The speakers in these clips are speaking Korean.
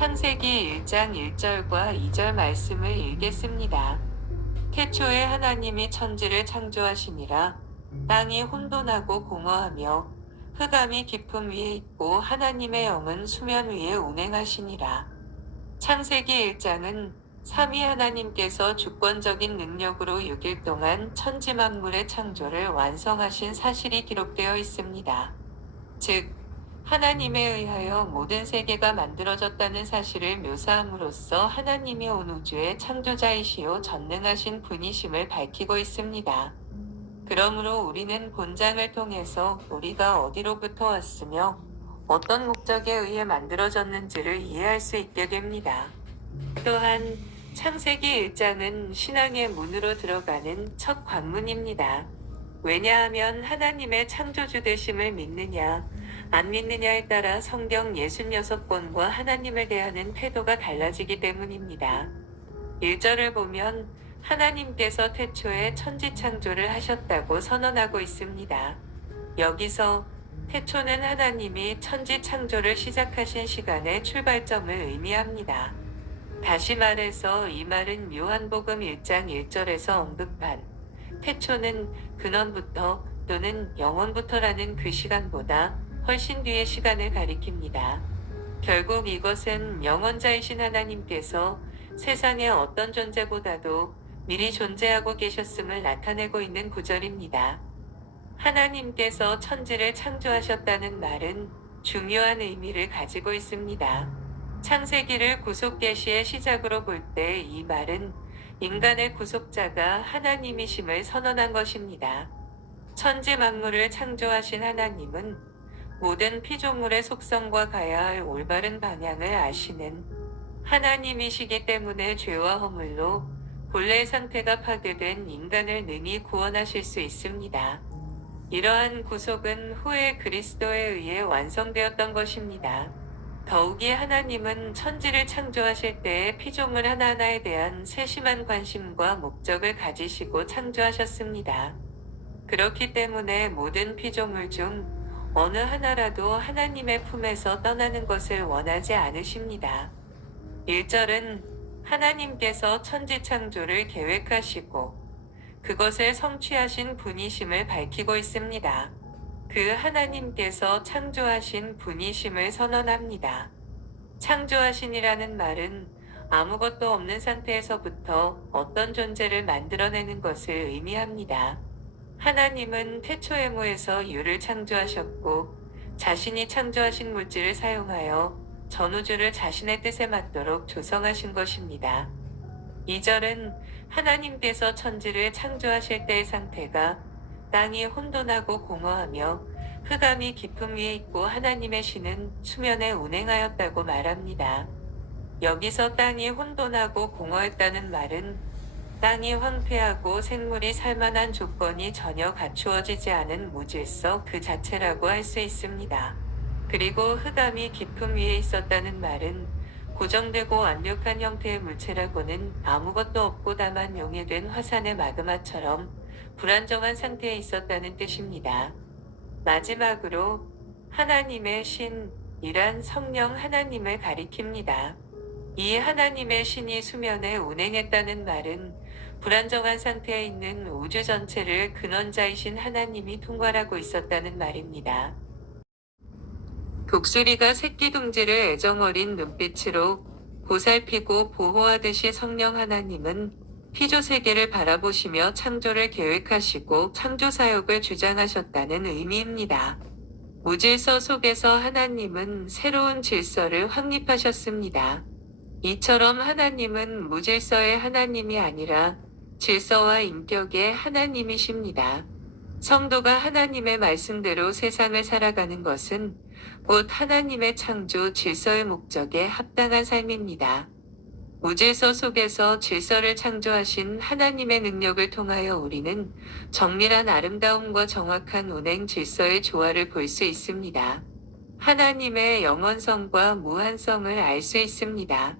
창세기 1장 1절과 2절 말씀을 읽겠습니다. 태초에 하나님이 천지를 창조하시니라. 땅이 혼돈하고 공허하며 흑암이 깊음 위에 있고 하나님의 영은 수면 위에 운행하시니라. 창세기 1장은 삼위 하나님께서 주권적인 능력으로 6일 동안 천지 만물의 창조를 완성하신 사실이 기록되어 있습니다. 즉, 하나님에 의하여 모든 세계가 만들어졌다는 사실을 묘사함으로써 하나님이 온 우주의 창조자이시요 전능하신 분이심을 밝히고 있습니다. 그러므로 우리는 본장을 통해서 우리가 어디로부터 왔으며 어떤 목적에 의해 만들어졌는지를 이해할 수 있게 됩니다. 또한 창세기 1장은 신앙의 문으로 들어가는 첫 관문입니다. 왜냐하면 하나님의 창조주 되심을 믿느냐, 안 믿느냐에 따라 성경 66권과 하나님을 대하는 태도가 달라지기 때문입니다. 1절을 보면 하나님께서 태초에 천지 창조를 하셨다고 선언하고 있습니다. 여기서 태초는 하나님이 천지 창조를 시작하신 시간의 출발점을 의미합니다. 다시 말해서 이 말은 요한복음 1장 1절에서 언급한 태초는 근원부터 또는 영원부터라는 그 시간보다 훨씬 뒤의 시간을 가리킵니다. 결국 이것은 영원자이신 하나님께서 세상의 어떤 존재보다도 미리 존재하고 계셨음을 나타내고 있는 구절입니다. 하나님께서 천지를 창조하셨다는 말은 중요한 의미를 가지고 있습니다. 창세기를 구속 계시의 시작으로 볼 때 이 말은 인간의 구속자가 하나님이심을 선언한 것입니다. 천지 만물을 창조하신 하나님은 모든 피조물의 속성과 가야 할 올바른 방향을 아시는 하나님이시기 때문에 죄와 허물로 본래의 상태가 파괴된 인간을 능히 구원하실 수 있습니다. 이러한 구속은 후에 그리스도에 의해 완성되었던 것입니다. 더욱이 하나님은 천지를 창조하실 때에 피조물 하나하나에 대한 세심한 관심과 목적을 가지시고 창조하셨습니다. 그렇기 때문에 모든 피조물 중 어느 하나라도 하나님의 품에서 떠나는 것을 원하지 않으십니다. 1절은 하나님께서 천지 창조를 계획하시고 그것을 성취하신 분이심을 밝히고 있습니다. 그 하나님께서 창조하신 분이심을 선언합니다. 창조하신이라는 말은 아무것도 없는 상태에서부터 어떤 존재를 만들어내는 것을 의미합니다. 하나님은 태초에모에서 유를 창조하셨고 자신이 창조하신 물질을 사용하여 전우주를 자신의 뜻에 맞도록 조성하신 것입니다. 2절은 하나님께서 천지를 창조하실 때의 상태가 땅이 혼돈하고 공허하며 흑암이 깊음 위에 있고 하나님의 신은 수면에 운행하였다고 말합니다. 여기서 땅이 혼돈하고 공허했다는 말은 땅이 황폐하고 생물이 살만한 조건이 전혀 갖추어지지 않은 무질서 그 자체라고 할 수 있습니다. 그리고 흑암이 깊음 위에 있었다는 말은 고정되고 완벽한 형태의 물체라고는 아무것도 없고 다만 용해된 화산의 마그마처럼 불안정한 상태에 있었다는 뜻입니다. 마지막으로 하나님의 신이란 성령 하나님을 가리킵니다. 이 하나님의 신이 수면에 운행했다는 말은 불안정한 상태에 있는 우주 전체를 근원자이신 하나님이 통괄하고 있었다는 말입니다. 독수리가 새끼 둥지를 애정어린 눈빛으로 보살피고 보호하듯이 성령 하나님은 피조 세계를 바라보시며 창조를 계획하시고 창조 사역을 주장하셨다는 의미입니다. 무질서 속에서 하나님은 새로운 질서를 확립하셨습니다. 이처럼 하나님은 무질서의 하나님이 아니라 질서와 인격의 하나님이십니다. 성도가 하나님의 말씀대로 세상을 살아가는 것은 곧 하나님의 창조 질서의 목적에 합당한 삶입니다. 무질서 속에서 질서를 창조하신 하나님의 능력을 통하여 우리는 정밀한 아름다움과 정확한 운행 질서의 조화를 볼 수 있습니다. 하나님의 영원성과 무한성을 알 수 있습니다.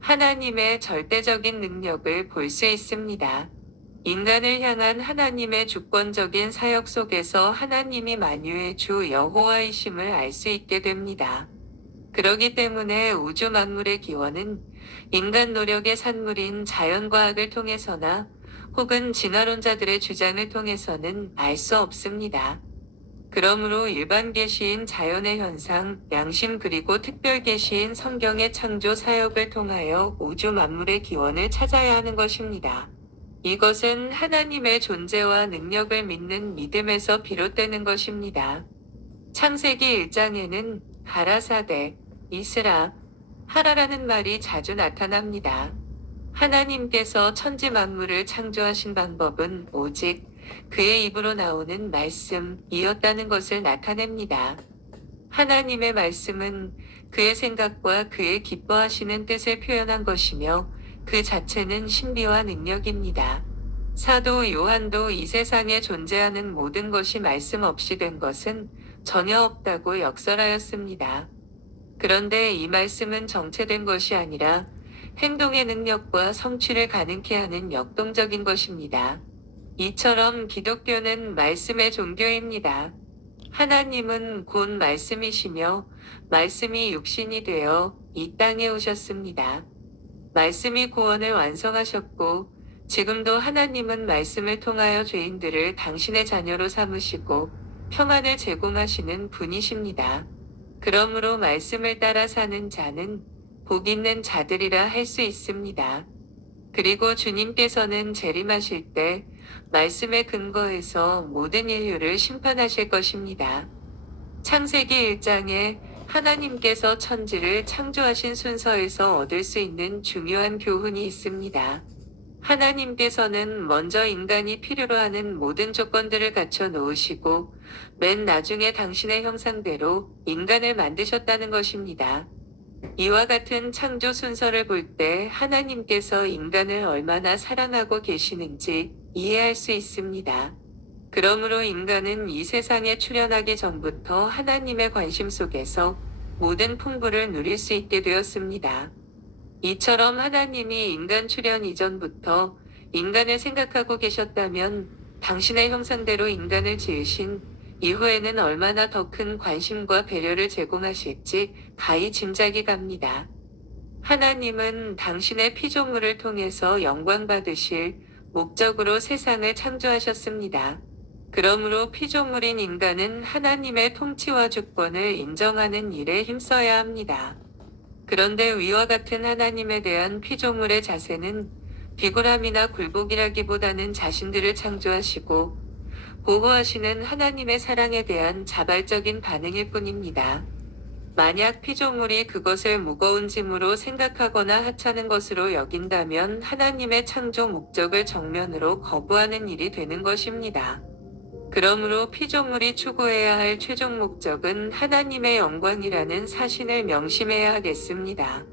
하나님의 절대적인 능력을 볼 수 있습니다. 인간을 향한 하나님의 주권적인 사역 속에서 하나님이 만유의 주 여호와이심을 알 수 있게 됩니다. 그러기 때문에 우주 만물의 기원은 인간 노력의 산물인 자연과학을 통해서나 혹은 진화론자들의 주장을 통해서는 알 수 없습니다. 그러므로 일반 계시인 자연의 현상, 양심 그리고 특별 계시인 성경의 창조 사역을 통하여 우주 만물의 기원을 찾아야 하는 것입니다. 이것은 하나님의 존재와 능력을 믿는 믿음에서 비롯되는 것입니다. 창세기 1장에는 가라사대, 이스라, 하라라는 말이 자주 나타납니다. 하나님께서 천지 만물을 창조하신 방법은 오직 그의 입으로 나오는 말씀이었다는 것을 나타냅니다. 하나님의 말씀은 그의 생각과 그의 기뻐하시는 뜻을 표현한 것이며 그 자체는 신비와 능력입니다. 사도 요한도 이 세상에 존재하는 모든 것이 말씀 없이 된 것은 전혀 없다고 역설하였습니다. 그런데 이 말씀은 정체된 것이 아니라 행동의 능력과 성취를 가능케 하는 역동적인 것입니다. 이처럼 기독교는 말씀의 종교입니다. 하나님은 곧 말씀이시며 말씀이 육신이 되어 이 땅에 오셨습니다. 말씀이 구원을 완성하셨고 지금도 하나님은 말씀을 통하여 죄인들을 당신의 자녀로 삼으시고 평안을 제공하시는 분이십니다. 그러므로 말씀을 따라 사는 자는 복 있는 자들이라 할 수 있습니다. 그리고 주님께서는 재림하실 때 말씀의 근거에서 모든 인류를 심판하실 것입니다. 창세기 1장에 하나님께서 천지를 창조하신 순서에서 얻을 수 있는 중요한 교훈이 있습니다. 하나님께서는 먼저 인간이 필요로 하는 모든 조건들을 갖춰 놓으시고 맨 나중에 당신의 형상대로 인간을 만드셨다는 것입니다. 이와 같은 창조 순서를 볼 때 하나님께서 인간을 얼마나 사랑하고 계시는지 이해할 수 있습니다. 그러므로 인간은 이 세상에 출현하기 전부터 하나님의 관심 속에서 모든 풍부를 누릴 수 있게 되었습니다. 이처럼 하나님이 인간 출현 이전부터 인간을 생각하고 계셨다면 당신의 형상대로 인간을 지으신 이후에는 얼마나 더 큰 관심과 배려를 제공하실지 가히 짐작이 갑니다. 하나님은 당신의 피조물을 통해서 영광 받으실 목적으로 세상을 창조하셨습니다. 그러므로 피조물인 인간은 하나님의 통치와 주권을 인정하는 일에 힘써야 합니다. 그런데 위와 같은 하나님에 대한 피조물의 자세는 비굴함이나 굴복이라기보다는 자신들을 창조하시고 보호하시는 하나님의 사랑에 대한 자발적인 반응일 뿐입니다. 만약 피조물이 그것을 무거운 짐으로 생각하거나 하찮은 것으로 여긴다면 하나님의 창조 목적을 정면으로 거부하는 일이 되는 것입니다. 그러므로 피조물이 추구해야 할 최종 목적은 하나님의 영광이라는 사실을 명심해야 하겠습니다.